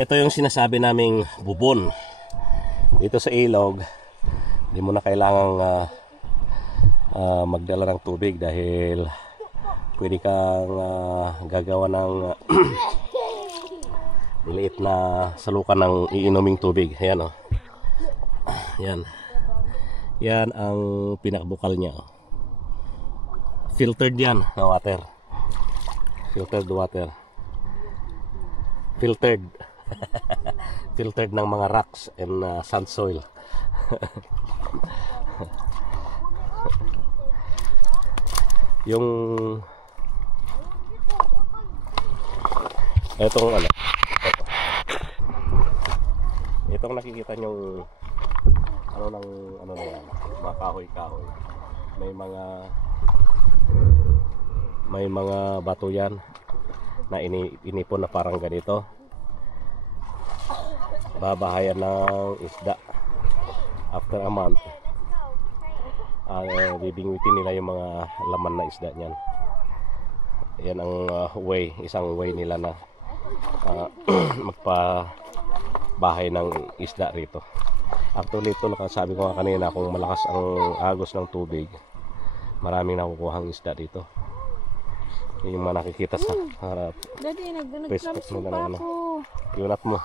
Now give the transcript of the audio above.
Ito yung sinasabi naming bubon. Dito sa ilog, hindi mo na kailangang magdala ng tubig dahil pwede kang gagawa ng maliit na salukan ng iinuming tubig. Ayan o. Yan. Yan ang pinakabukal niya. Filtered yan na water. Filtered water. Filtered. Filtered ng mga rocks and sand soil. Yung itong itong nakikita nyo ano na yan, mga kahoy-kahoy. May mga bato yan na inipon na parang ganito. Babahayan ng isda after a month. Bibingwitin nila yung mga laman na isda niyan. Yan ang isang way nila na magpabahay ng isda rito. Actually ito, sabi ko nga kanina, kung malakas ang agos ng tubig, maraming nakukuhang isda dito. Yung mga nakikita sa harap. Daddy, Facebook naglamsupa nila na ako. Yunat mo.